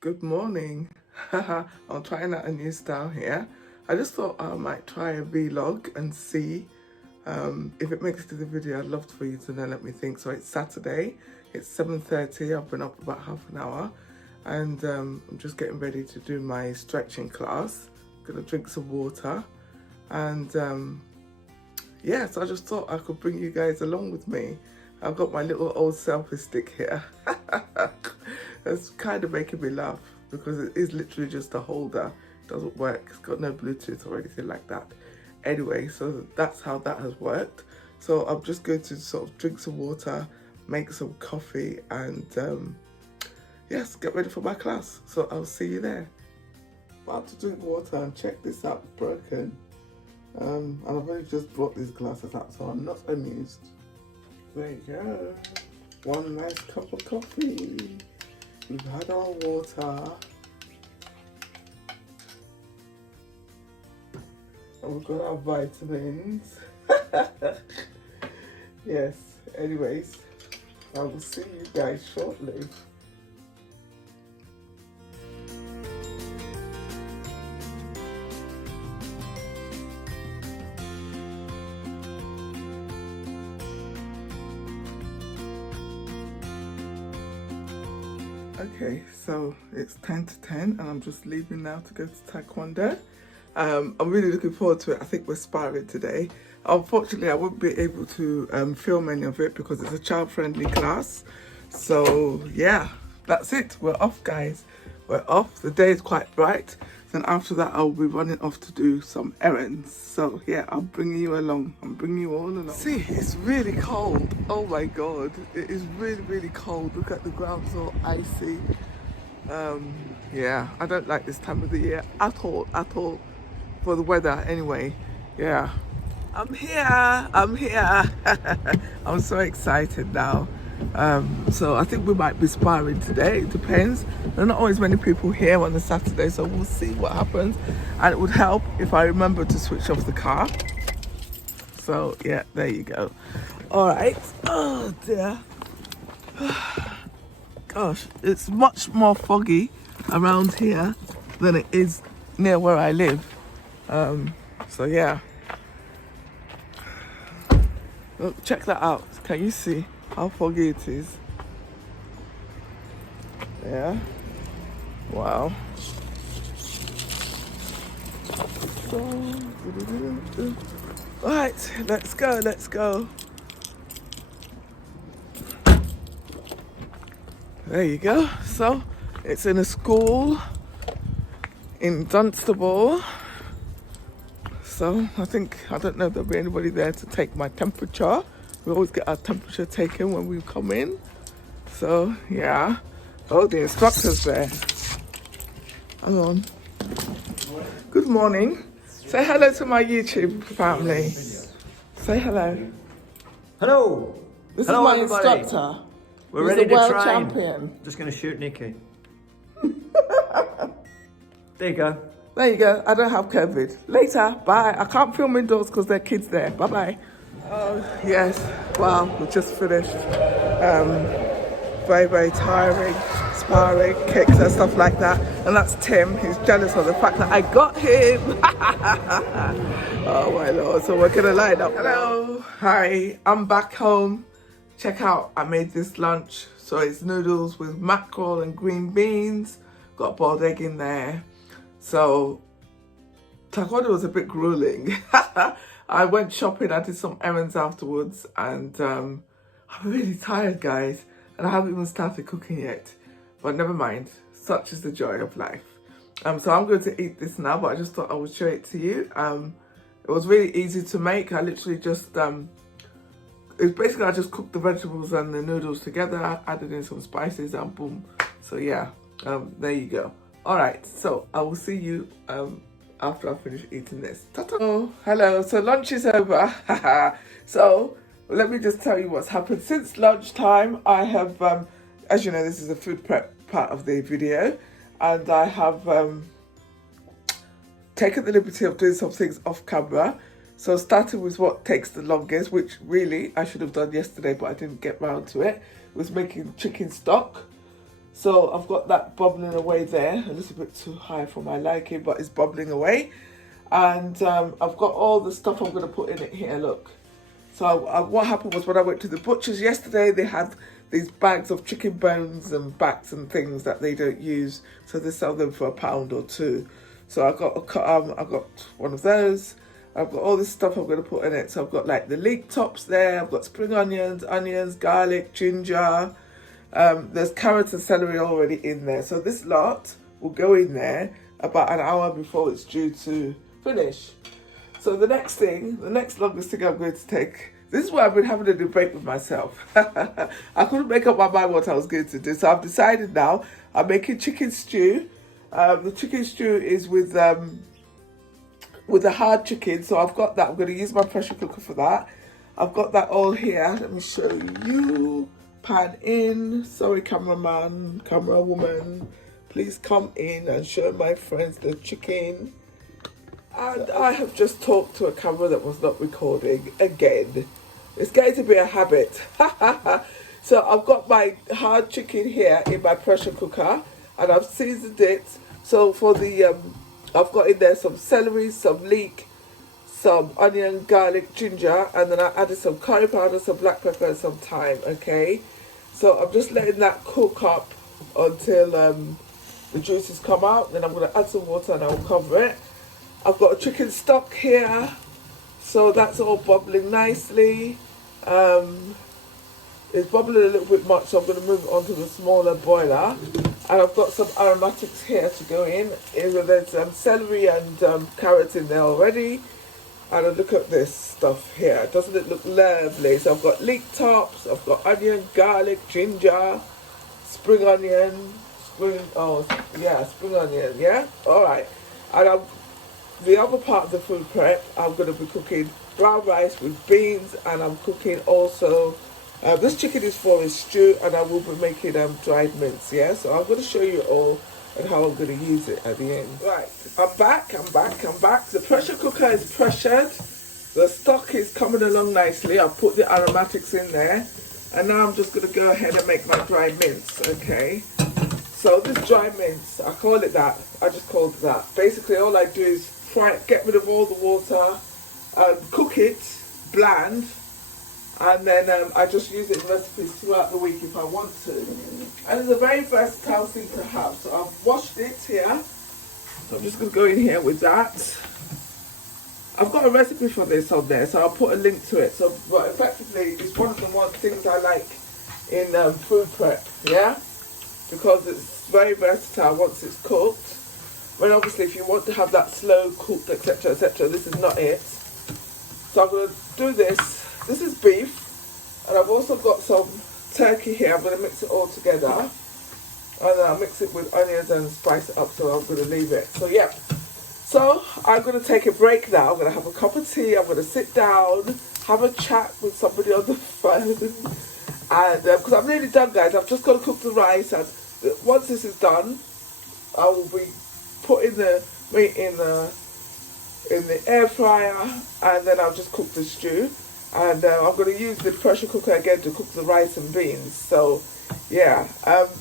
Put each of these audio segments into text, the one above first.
Good morning. I'm trying out a new style here. I just thought I might try a vlog and see if it makes it to the video. I'd love for you to know, let me think. So it's Saturday, it's 7:30. I've been up about half an hour and I'm just getting ready to do my stretching class. I'm gonna drink some water and yeah, so I just thought I could bring you guys along with me. I've got my little old selfie stick here. It's kind of making me laugh because it is literally just a holder. It doesn't work, it's got no Bluetooth or anything like that. Anyway, so that's how that has worked. So I'm just going to sort of drink some water, make some coffee and yes, get ready for my class. So I'll see you there. About to drink water and check this out, broken. And I've only just brought these glasses out, so I'm not amused. There you go. One nice cup of coffee. We've had our water. And we've got our vitamins. Yes, anyways, I will see you guys shortly. Okay, so it's 10 to 10 and I'm just leaving now to go to Taekwondo. I'm really looking forward to it. I think we're sparring today. Unfortunately, I won't be able to film any of it because it's a child-friendly class. So yeah, that's it. We're off, guys. We're off. The day is quite bright. Then after that, I'll be running off to do some errands. So yeah, I'm bringing you along. I'm bringing you all along. See, it's really cold. Oh my God. It is really, really cold. Look at the ground, it's all icy. Yeah, I don't like this time of the year at all, for the weather anyway. Yeah, I'm here. I'm so excited now. So I think we might be sparring today. It depends. There are not always many people here on a Saturday, so we'll see what happens. And it would help if I remember to switch off the car. So yeah, there you go. All right. Oh dear. Gosh, it's much more foggy around here than it is near where I live. So yeah. Look, check that out. Can you see how foggy it is? Yeah. Wow. So, right, let's go. There you go. So it's in a school in Dunstable. So I don't know if there'll be anybody there to take my temperature. We always get our temperature taken when we come in. So yeah. Oh, the instructor's there. Hang on. Good morning. Say hello to my YouTube family. Say hello. Hello. This Hello, is my everybody. instructor. We're He's ready the to world train. champion. Just going to shoot Nikki. There you go. There you go. I don't have COVID. Later. Bye. I can't film indoors because there are kids there. Bye-bye. Oh, yes. Wow. We just finished. Very, very tiring. Sparring, kicks and stuff like that. And that's Tim. He's jealous of the fact that I got him. Oh, my Lord. So we're going to line up. Hello. Hi. I'm back home. Check out. I made this lunch. So it's noodles with mackerel and green beans. Got boiled egg in there. So, Taekwondo was a bit grueling. I went shopping, I did some errands afterwards, and I'm really tired, guys. And I haven't even started cooking yet. But never mind, such is the joy of life. So I'm going to eat this now, but I just thought I would show it to you. It was really easy to make. I literally just, it's basically I just cooked the vegetables and the noodles together, added in some spices and boom. So yeah, there you go. All right, so I will see you after I finish eating this. Ta-ta. Oh, hello. So lunch is over. So let me just tell you what's happened since lunchtime. I have, as you know, this is a food prep part of the video, and I have taken the liberty of doing some things off camera. So starting with what takes the longest, which really I should have done yesterday, but I didn't get round to it, was making chicken stock. So I've got that bubbling away there, a little bit too high for my liking, but it's bubbling away. And I've got all the stuff I'm going to put in it here, look. So what happened was when I went to the butcher's yesterday, they had these bags of chicken bones and backs and things that they don't use. So they sell them for £1 or £2. So I got one of those. I've got all this stuff I'm going to put in it. So I've got like the leek tops there. I've got spring onions, garlic, ginger. There's carrots and celery already in there. So this lot will go in there about an hour before it's due to finish. So the next longest thing I'm going to take, this is why I've been having a debate with myself. I couldn't make up my mind what I was going to do. So I've decided now, I'm making chicken stew. The chicken stew is with the hard chicken. So I've got that. I'm going to use my pressure cooker for that. I've got that all here. Let me show you. Pan in. Sorry, cameraman, camera woman. Please come in and show my friends the chicken. And I have just talked to a camera that was not recording again. It's going to be a habit. So I've got my hard chicken here in my pressure cooker and I've seasoned it. So for the, I've got in there some celery, some leek, some onion, garlic, ginger, and then I added some curry powder, some black pepper and some thyme, okay? So I'm just letting that cook up until the juices come out. Then I'm going to add some water and I'll cover it. I've got a chicken stock here, so that's all bubbling nicely. It's bubbling a little bit much, so I'm going to move it onto the smaller boiler. And I've got some aromatics here to go in. There's celery and carrots in there already. And look at this stuff here. Doesn't it look lovely? So I've got leek tops, I've got onion, garlic, ginger, spring onion, spring onion, yeah? All right. And the other part of the food prep, I'm going to be cooking brown rice with beans, and I'm cooking also, this chicken is for a stew, and I will be making dried mince, yeah? So I'm going to show you all and how I'm going to use it at the end. Right, I'm back. The pressure cooker is pressured. The stock is coming along nicely. I've put the aromatics in there. And now I'm just going to go ahead and make my dry mince, okay? So this dry mince, I call it that. I just called it that. Basically, all I do is get rid of all the water, cook it bland, and then I just use it in recipes throughout the week if I want to. And it's a very versatile thing to have. So I've washed it here. So I'm just going to go in here with that. I've got a recipe for this on there, so I'll put a link to it. So, but effectively, it's one of the things I like in food prep, yeah? Because it's very versatile once it's cooked. Well, obviously, if you want to have that slow cooked, etc., etc., this is not it. So I'm going to do this. This is beef, and I've also got some turkey here. I'm going to mix it all together, and then I'll mix it with onions and spice it up. So I'm going to leave it. So yeah. So I'm going to take a break now. I'm going to have a cup of tea. I'm going to sit down, have a chat with somebody on the phone, and because I'm nearly done, guys. I've just got to cook the rice, and once this is done, I will be putting the meat in the air fryer, and then I'll just cook the stew. And I'm going to use the pressure cooker again to cook the rice and beans. So yeah,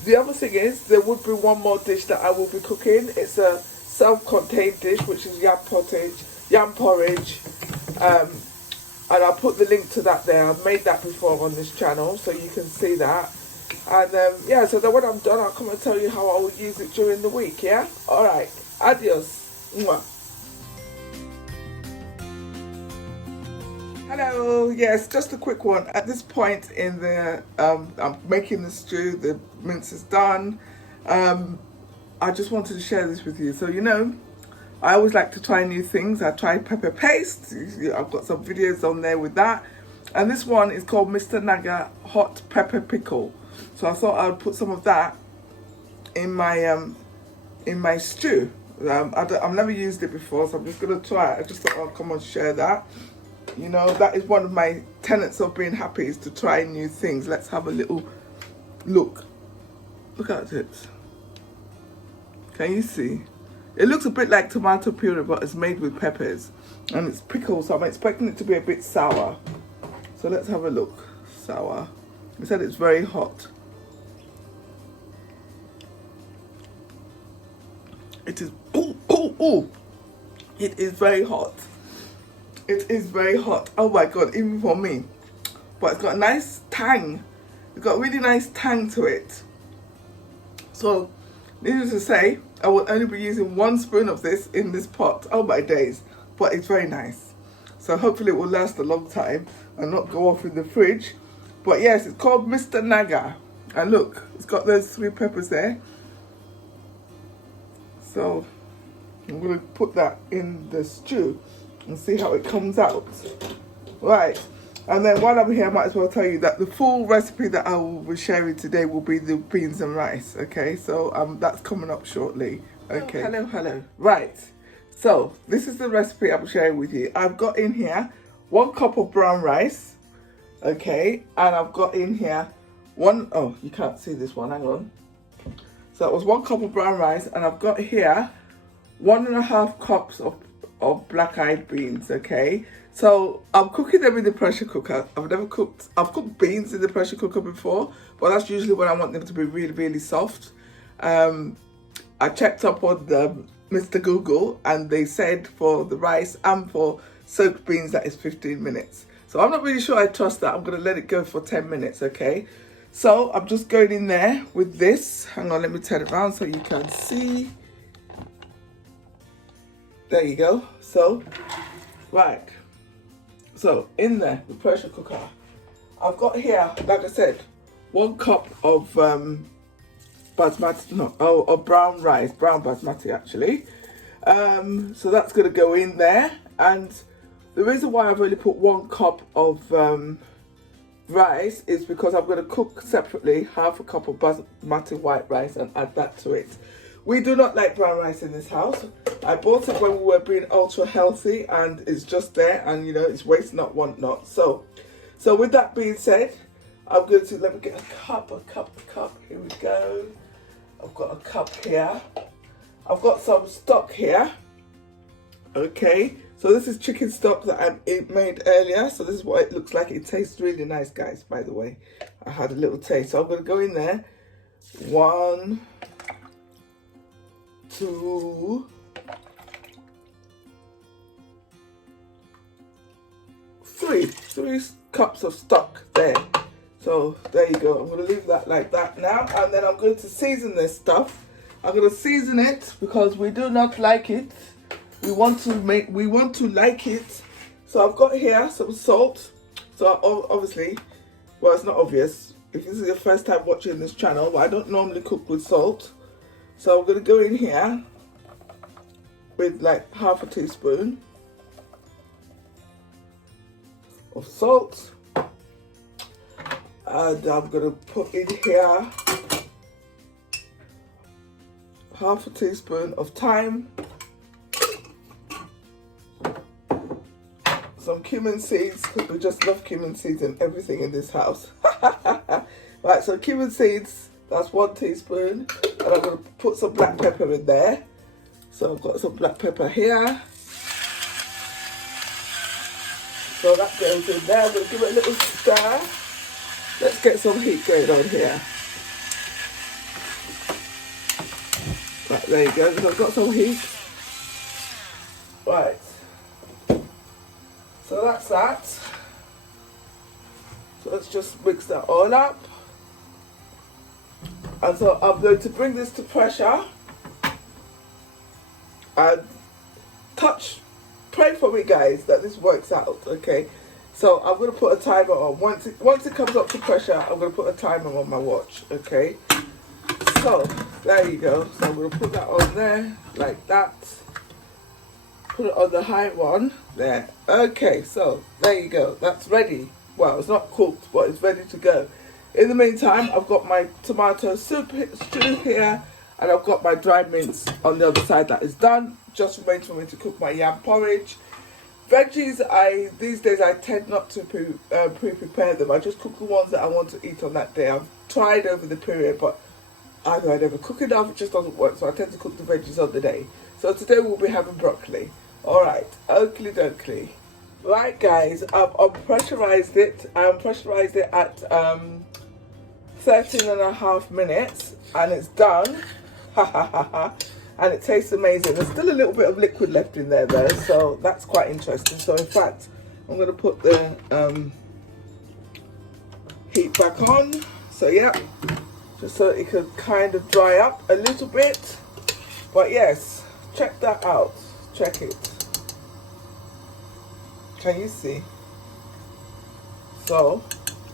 the other thing is there would be one more dish that I will be cooking. It's a self-contained dish, which is yam porridge, and I'll put the link to that there. I've made that before on this channel, so you can see that. And yeah, so then when I'm done, I'll come and tell you how I will use it during the week, yeah? All right, adios. Mwah. Hello, yes, just a quick one. At this point in the, I'm making the stew, the mince is done. I just wanted to share this with you. So, you know, I always like to try new things. I tried pepper paste. I've got some videos on there with that. And this one is called Mr. Naga Hot Pepper Pickle. So I thought I would put some of that in my stew. I've never used it before, so I'm just going to try it. I just thought I'll come and share that. You know, that is one of my tenets of being happy, is to try new things. Let's have a little look. Look at it. Can you see? It looks a bit like tomato puree, but it's made with peppers. And it's pickled, so I'm expecting it to be a bit sour. So let's have a look. Sour. It said it's very hot. It is, ooh. It is very hot. It is very hot. Oh my God, even for me. But it's got a nice tang. It's got a really nice tang to it. So, needless to say, I will only be using 1 spoon of this in this pot. Oh my days. But it's very nice. So hopefully it will last a long time and not go off in the fridge. But yes, it's called Mr. Naga. And look, it's got those 3 peppers there. So I'm going to put that in the stew and see how it comes out. Right. And then while I'm here, I might as well tell you that the full recipe that I will be sharing today will be the beans and rice. Okay, so that's coming up shortly. Okay. Hello. Right. So this is the recipe I'm sharing with you. I've got in here 1 cup of brown rice. Okay, and I've got in here oh, you can't see this one, hang on. So that was 1 cup of brown rice, and I've got here 1.5 cups of black-eyed beans. Okay, so I'm cooking them in the pressure cooker. I've cooked beans in the pressure cooker before, but that's usually when I want them to be really, really soft. I checked up on Mr. Google, and they said for the rice and for soaked beans that is 15 minutes. So I'm not really sure I trust that. I'm going to let it go for 10 minutes, okay? So I'm just going in there with this. Hang on, let me turn it around so you can see. There you go. So, right. So in there, the pressure cooker. I've got here, like I said, 1 cup of basmati, of brown rice, brown basmati actually. So that's going to go in there, and the reason why I've only put 1 cup of rice is because I'm going to cook separately 1/2 cup of basmati white rice and add that to it. We do not like brown rice in this house. I bought it when we were being ultra healthy, and it's just there, and you know, it's waste not, want not. So with that being said, I'm going to, let me get a cup. Here we go. I've got a cup here. I've got some stock here. Okay, so this is chicken stock that I made earlier. So this is what it looks like. It tastes really nice, guys, by the way. I had a little taste. So I'm going to go in there. 1, 2, 3 cups of stock there. So there you go. I'm going to leave that like that now, and then I'm going to season this stuff. I'm going to season it because we do not like it. We want to like it. So I've got here some salt. So obviously, well, it's not obvious if this is your first time watching this channel, but I don't normally cook with salt. So I'm going to go in here with like 1/2 teaspoon of salt. And I'm going to put in here 1/2 teaspoon of thyme, some cumin seeds, because we just love cumin seeds in everything in this house. Right, so cumin seeds, that's 1 teaspoon, and I'm going to put some black pepper in there. So I've got some black pepper here. So that goes in there. I'm going to give it a little stir. Let's get some heat going on here. Right, there you go. So I've got some heat. Right. So that's that. So let's just mix that all up. And so I'm going to bring this to pressure. And pray for me, guys, that this works out, okay? So I'm going to put a timer on. Once it comes up to pressure, I'm going to put a timer on my watch, okay? So, there you go. So I'm going to put that on there, like that. Put it on the high one, there. Okay, so there you go. That's ready. Well, it's not cooked, but it's ready to go. In the meantime, I've got my tomato stew here, and I've got my dried mince on the other side that is done. Just remains for me to cook my yam porridge. Veggies, these days I tend not to pre-prepare them. I just cook the ones that I want to eat on that day. I've tried over the period, but either I never cook enough, it just doesn't work. So I tend to cook the veggies on the day. So today we'll be having broccoli. All right, oakley dokley. Right, guys, I've pressurized it. I pressurized it at 13.5 minutes, and it's done. Ha ha ha ha. and it tastes amazing. There's still a little bit of liquid left in there though, so that's quite interesting. So in fact, I'm going to put the heat back on. So yeah, just so it could kind of dry up a little bit. But yes, check that out. Check it. Can you see? So,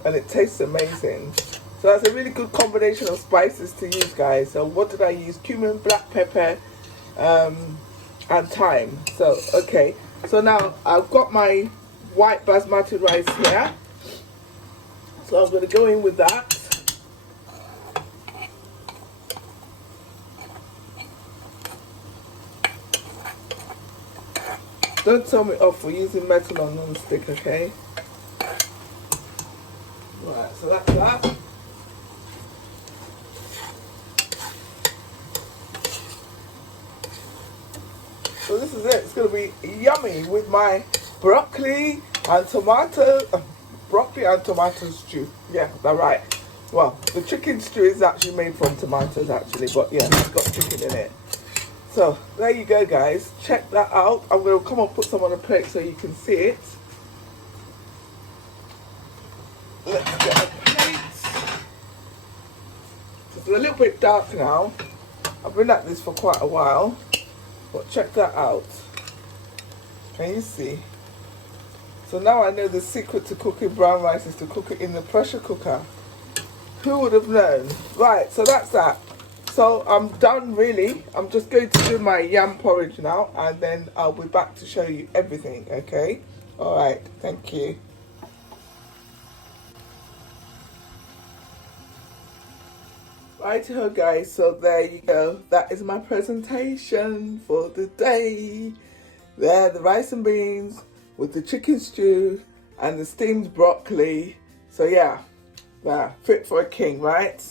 and it tastes amazing. So that's a really good combination of spices to use, guys. So what did I use? Cumin, black pepper, and thyme. So okay. So now I've got my white basmati rice here. So I'm going to go in with that. Don't tell me off for using metal on non-stick, okay? Right, so that's that. So this is it. It's going to be yummy with my broccoli and tomato stew. Yeah, that's right. Well, the chicken stew is actually made from tomatoes actually, but yeah, it's got chicken in it. So there you go, guys. Check that out. I'm going to come and put some on a plate so you can see it. Let's get a plate. It's a little bit dark now. I've been at this for quite a while, but check that out. Can you see? So now I know the secret to cooking brown rice is to cook it in the pressure cooker. Who would have known? Right, so that's that. So I'm done really. I'm just going to do my yam porridge now, and then I'll be back to show you everything, okay? All right, thank you. Righty-ho, guys, so there you go. That is my presentation for the day. There, the rice and beans with the chicken stew and the steamed broccoli. So yeah, fit for a king, right?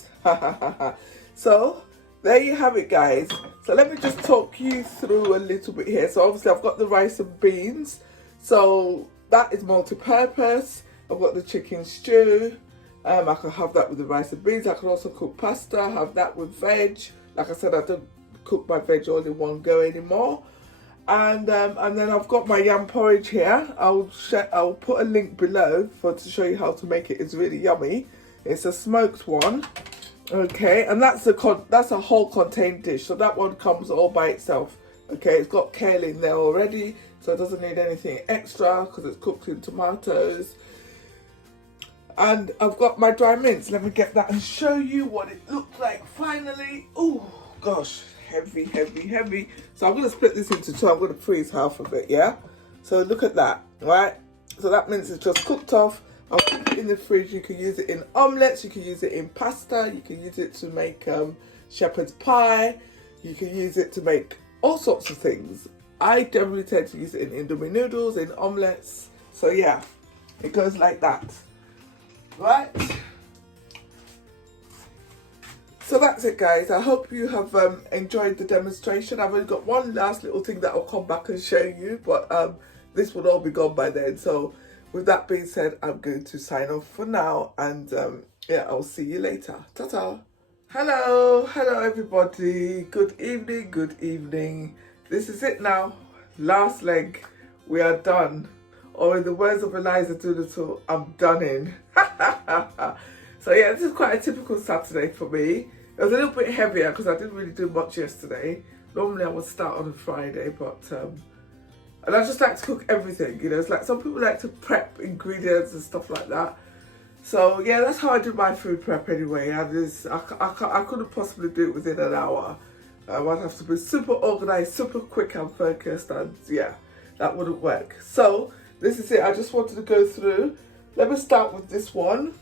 So there you have it, guys. So let me just talk you through a little bit here. So obviously I've got the rice and beans, so that is multi-purpose. I've got the chicken stew. I can have that with the rice and beans. I can also cook pasta, have that with veg. Like I said, I don't cook my veg all in one go anymore. And then I've got my yam porridge here. I'll put a link below to show you how to make it. It's really yummy. It's a smoked one, okay, and that's a whole contained dish. So that one comes all by itself. Okay, it's got kale in there already, so it doesn't need anything extra because it's cooked in tomatoes. And I've got my dry mince. Let me get that and show you what it looks like finally. Oh gosh, heavy, heavy, heavy. So I'm going to split this into two. I'm going to freeze half of it, yeah? So look at that, right? So that mince is just cooked off. I'll keep it in the fridge. You can use it in omelettes, you can use it in pasta, you can use it to make shepherd's pie, you can use it to make all sorts of things. I generally tend to use it in Indomie noodles, in omelettes. So yeah, it goes like that. Right? So that's it, guys. I hope you have enjoyed the demonstration. I've only got one last little thing that I'll come back and show you, but this will all be gone by then. So with that being said, I'm going to sign off for now, and yeah, I'll see you later. Ta-ta. Hello everybody. Good evening, good evening. This is it now. Last leg. We are done. Or in the words of Eliza Doolittle, I'm done in. So yeah, this is quite a typical Saturday for me. It was a little bit heavier because I didn't really do much yesterday. Normally I would start on a Friday, but and I just like to cook everything, you know. It's like some people like to prep ingredients and stuff like that. So yeah, that's how I do my food prep anyway. And I couldn't possibly do it within an hour. I'd have to be super organised, super quick and focused, and yeah, that wouldn't work. So this is it. I just wanted to go through. Let me start with this one.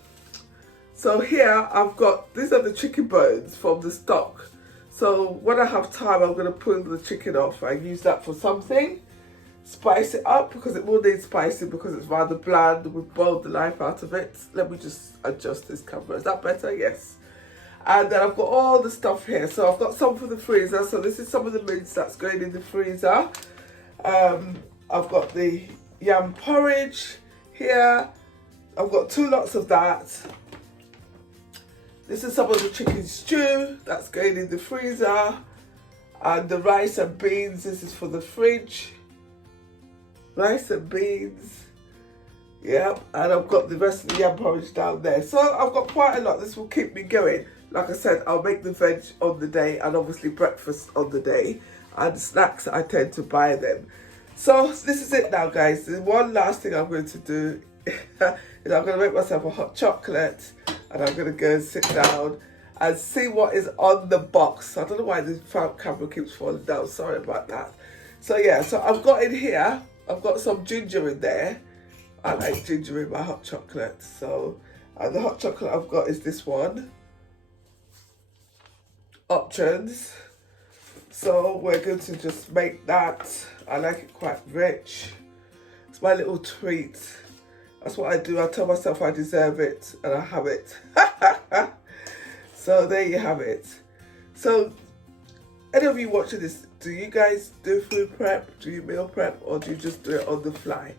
So here I've got, these are the chicken bones from the stock. So when I have time, I'm going to pull the chicken off. I use that for something. Spice it up because it will need spicing because it's rather bland. We've boiled the life out of it. Let me just adjust this camera. Is that better? Yes. And then I've got all the stuff here. So I've got some for the freezer. So this is some of the mince that's going in the freezer. I've got the yam porridge here. I've got 2 lots of that. This is some of the chicken stew that's going in the freezer. And the rice and beans, this is for the fridge. Rice and beans. Yep, and I've got the rest of the yam porridge down there. So I've got quite a lot. This will keep me going. Like I said, I'll make the veg on the day and obviously breakfast on the day. And snacks, I tend to buy them. So this is it now, guys. The one last thing I'm going to do is I'm going to make myself a hot chocolate. And I'm going to go and sit down and see what is on the box. I don't know why the camera keeps falling down. Sorry about that. So yeah, so I've got in here, I've got some ginger in there. I like ginger in my hot chocolate. So the hot chocolate I've got is this one. Options. So we're going to just make that. I like it quite rich. It's my little treat. That's what I do. I tell myself I deserve it and I have it. So there you have it. So any of you watching this, do you guys do food prep? Do you meal prep? Or do you just do it on the fly?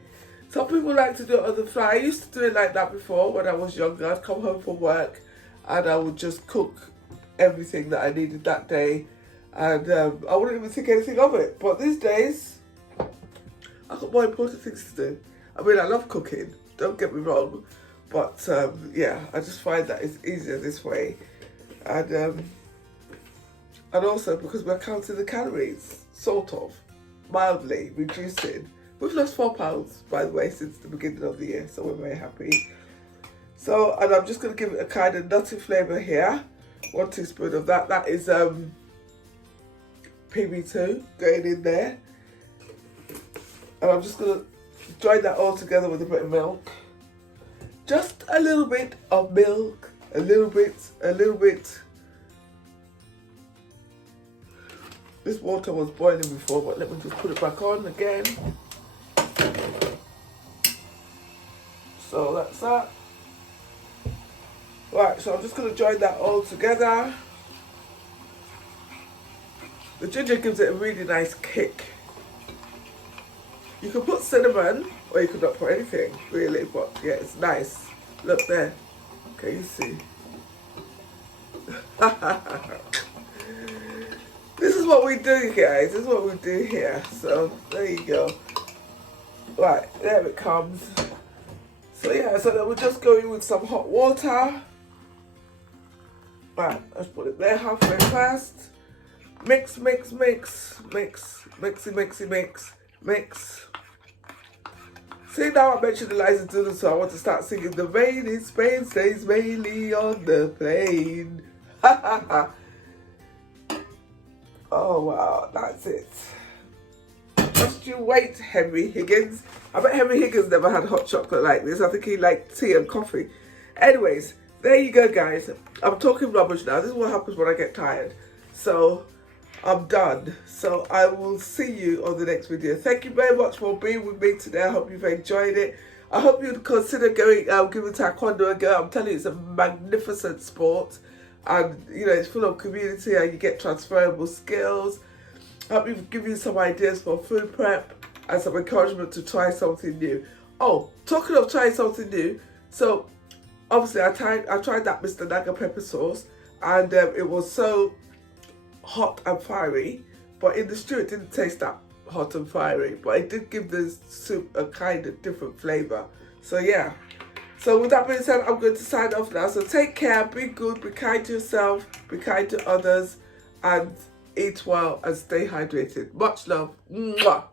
Some people like to do it on the fly. I used to do it like that before when I was younger. I'd come home from work and I would just cook everything that I needed that day. And I wouldn't even think anything of it. But these days, I've got more important things to do. I mean, I love cooking. Don't get me wrong. But yeah, I just find that it's easier this way. And also because we're counting the calories, sort of, mildly reducing. We've lost 4 pounds, by the way, since the beginning of the year, so we're very happy. So, and I'm just going to give it a kind of nutty flavour here. 1 teaspoon of that. That is PB2 going in there. And I'm just going to join that all together with a bit of milk. Just a little bit of milk. A little bit. This water was boiling before, but let me just put it back on again. So that's that. Right, so I'm just going to join that all together. The ginger gives it a really nice kick. You can put cinnamon, or you could not put anything, really, but yeah, it's nice. Look there. Can you see? This is what we do, guys. This is what we do here. So, there you go. Right, there it comes. So yeah, so then we're just going with some hot water. Right, let's put it there halfway first. Mix, mix, mix, mix, mixy, mixy, mix, mix. See, now I mentioned Eliza Doolittle, so I want to start singing The Rain in Spain stays mainly on the plane. Oh wow, that's it. Just you wait, Henry Higgins. I bet Henry Higgins never had hot chocolate like this. I think he liked tea and coffee. Anyways, there you go, guys. I'm talking rubbish now. This is what happens when I get tired. So, I'm done. So, I will see you on the next video. Thank you very much for being with me today. I hope you've enjoyed it. I hope you'd consider going, giving Taekwondo a go. I'm telling you, it's a magnificent sport. And, you know, it's full of community and you get transferable skills. I hope we've given you some ideas for food prep and some encouragement to try something new. Oh, talking of trying something new, so obviously I tried that Mr. Naga pepper sauce and it was so hot and fiery, but in the stew it didn't taste that hot and fiery, but it did give the soup a kind of different flavour. So yeah. So with that being said, I'm going to sign off now. So take care, be good, be kind to yourself, be kind to others, and eat well and stay hydrated. Much love. Mwah.